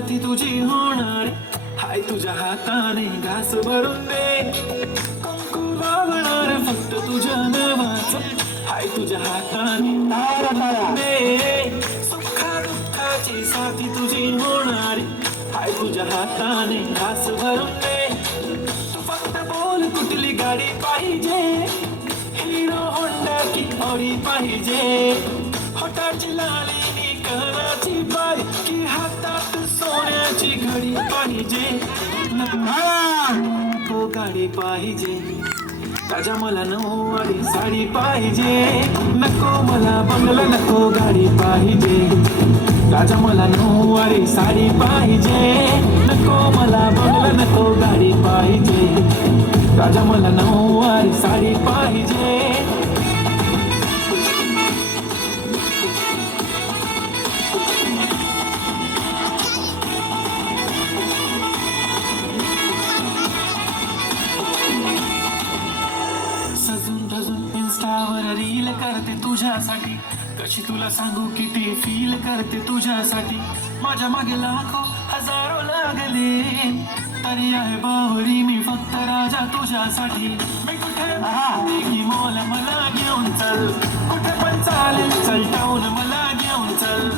साथी तुझी होणार हाय तुझ्या हाताने घास भरून दे कुंकू लावणार फक्त तुझ्या नावाचं हाय तुझ्या हाताने दे सुखा दुःखाची साथी तुझी होणार हाय तुझ्या हाताने घास भरून दे तू फक्त बोल कुठली गाडी पाहिजे हिरो होंडा की ऑडी पाहिजे होटाची लाली कानाची बाई की हातात सोन्याची घडी पाहिजे नको गाडी पाहिजे ताजा मला नऊवारी साडी पाहिजे नको मला बंगला नको गाडी पाहिजे ताजा मला नऊवारी साडी पाहिजे नको मला बंगला नको गाडी पाहिजे ताजा मला नऊवारी साडी पाहिजे इंस्टावर रील करते तुझ्यासाठी कशी तुला सांगू किती फील करते तुझ्यासाठी माझ्या मागे लाखो हजारो लागले तरी आहे बावरी मी फक्त राजा तुझ्यासाठी मी कुठे की मोल मला घेऊन चल कुठे पण चालेल चल टाऊन मला घेऊन चल